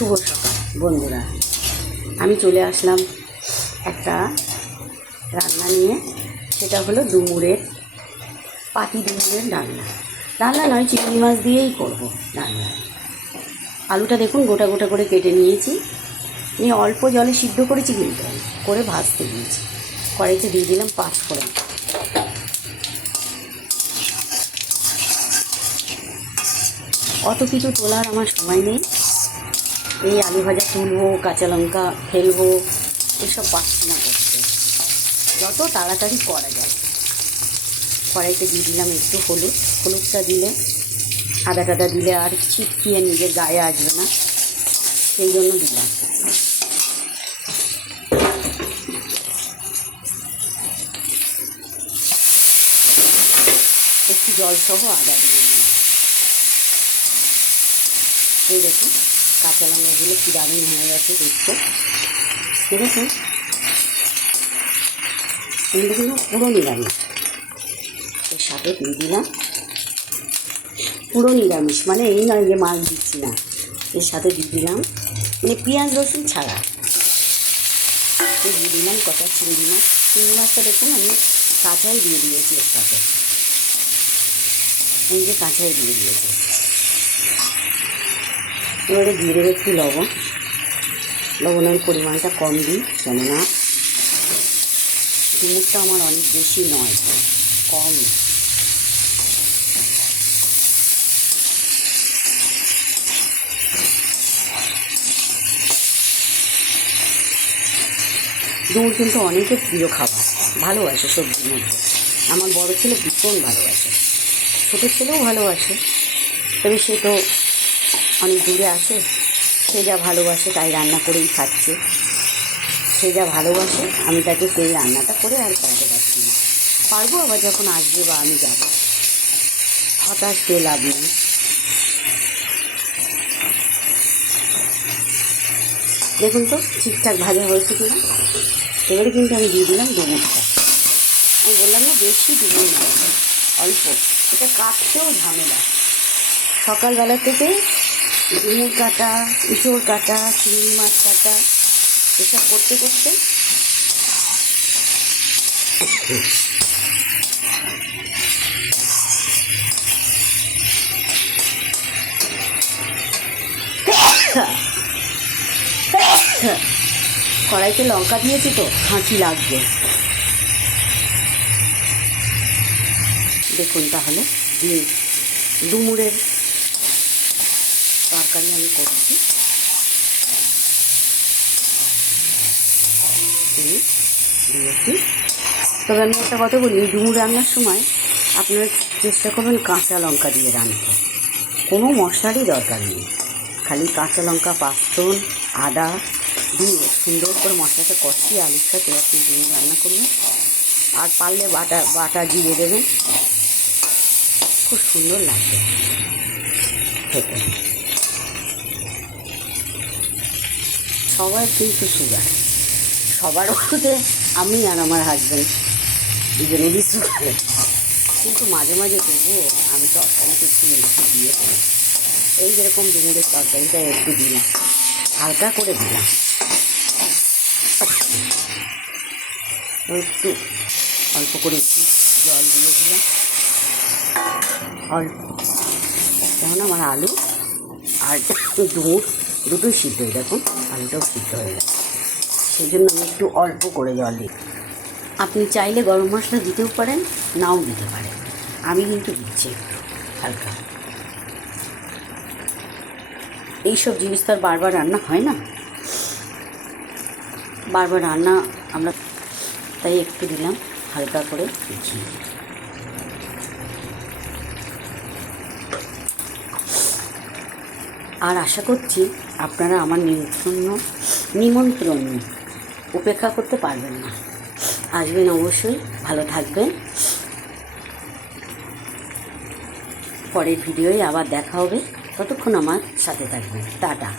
শুভ সকাল বন্ধুরা, আমি চলে আসলাম একটা রান্না নিয়ে। সেটা হলো পাতি ডুমুরের রান্না নয়, চিংড়ি মাছ দিয়েই করব রান্না। আলুটা দেখুন গোটা গোটা করে কেটে নিয়েছি, নিয়ে অল্প জলে সিদ্ধ করেছি, কিন্তু করে ভাজতে দিয়েছি। কড়াইতে দিয়ে দিলাম 5 ফোড়ন। অত কিছু তোলার আমার সময় নেই, এই আলু ভাজা তুলবো, কাঁচা লঙ্কা ফেলবো, এসব পাচ্ছি না করতে। যত তাড়াতাড়ি করা যায়। কড়াইতে দিয়ে দিলাম একটু হলুদটা দিলে, আদা টাদা দিলে আর ছিটকিয়ে নিজের গায়ে আসবে না, সেই জন্য দিলাম। একটু জলসহ আদা দিয়ে দিলাম। এই দেখুন কাঁচা লঙ্কাগুলো কী দারুণ হয়ে গেছে দেখতে, দেখেছেন? এগুলো কিন্তু পুরো নিরামিষ। এর সাথে দিয়ে দিলাম পুরো নিরামিষ, মানে এই নয় যে মাছ দিচ্ছি না, এর সাথে দিয়ে দিলাম মানে পেঁয়াজ রসুন ছাড়া দিয়ে দিলাম কটা চিংড়ি মাছটা দেখুন আমি কাঁচাই দিয়ে দিয়েছি এর সাথে, এই যে কাঁচাই দিয়ে দিয়েছি। এবারে দিয়ে দেবো একটু লবণের পরিমাণটা কম দিই, কেননা ডুমুরটা আমার অনেক বেশি নয়, কম। ডুমুর কিন্তু অনেকের প্রিয় খাবার, ভালোবাসে সবজির মধ্যে। আমার বড় ছেলে ভীষণ ভালোবাসে, ছোটো ছেলেও ভালোবাসে, তবে সে তো অনেক দূরে আছে। সে যা ভালোবাসে তাই রান্না করেই খাচ্ছে। সে যা ভালোবাসে আমি তাকে সেই রান্নাটা করে আর করাতে পারছি না। পারবো আবার যখন আসবে বা আমি যাব, হতাশ হয়ে লাভ নেই। দেখুন তো ঠিকঠাক ভাজা হয়েছে কিনা। এবারে কিন্তু আমি দিয়ে দিলাম ডুমুরটা। আমি বললাম না বেশি ডুমুর না, অল্প। এটা কাটতেও ঝামেলা। সকালবেলা থেকে ডুমুর কাটা, ইঁচড় কাটা, চিংড়ি মাছ কাটা, এসব করতে করতে কড়াইতে লঙ্কা দিয়েছি তো হাঁচি লাগবে। দেখুন তাহলে ডুমুরের তরকারি আমি করছি। দিয়েছি। তবে আমি একটা কথা বলি, ডুমুর রান্নার সময় আপনারা চেষ্টা করবেন কাঁচা লঙ্কা দিয়ে রাঁধতে। কোনো মশলারই দরকার নেই, খালি কাঁচা লঙ্কা, পাঁচফোড়ন, আদা দিয়ে সুন্দর করে মশলাটা কষিয়ে আলুর সাথে আপনি ডুমুর রান্না করবেন। আর পারলে বাটা জিরে দেবেন, খুব সুন্দর লাগবে খেতে। সবার কিন্তু সুগার, সবার ওষুধে আমি আর আমার হাজব্যান্ড দুজনেরই সুগার, কিন্তু মাঝে মাঝে তবুও আমি তরকারিতে একটু মিষ্টি দিয়ে দিই। এই যেরকম ডুমুরের তরকারিটা একটু দিলাম, হালকা করে দিলাম, একটু অল্প করে একটু জল দিয়ে দিলাম, অল্প, যেমন আমার আলু আর ডুমুর দুটোই সিদ্ধ হয়ে, দেখুন আলুটাও সিদ্ধ হয়ে গেছে, সেই জন্য আমি একটু অল্প করে জল দিই। আপনি চাইলে গরম মশলা দিতেও পারেন, নাও দিতে পারেন, আমি কিন্তু দিচ্ছি একটু হালকা। এইসব জিনিস তো আর বারবার রান্না হয় না, বারবার রান্না আমরা, তাই একটু দিলাম হালকা করে ঘি। আর আশা করছি আপনারা আমার নিমন্ত্রণ উপেক্ষা করতে পারবেন না, আসবেন অবশ্যই। ভালো থাকবেন। পরের ভিডিওয় আবার দেখা হবে, ততক্ষণ আমার সাথে থাকবেন। টাটা।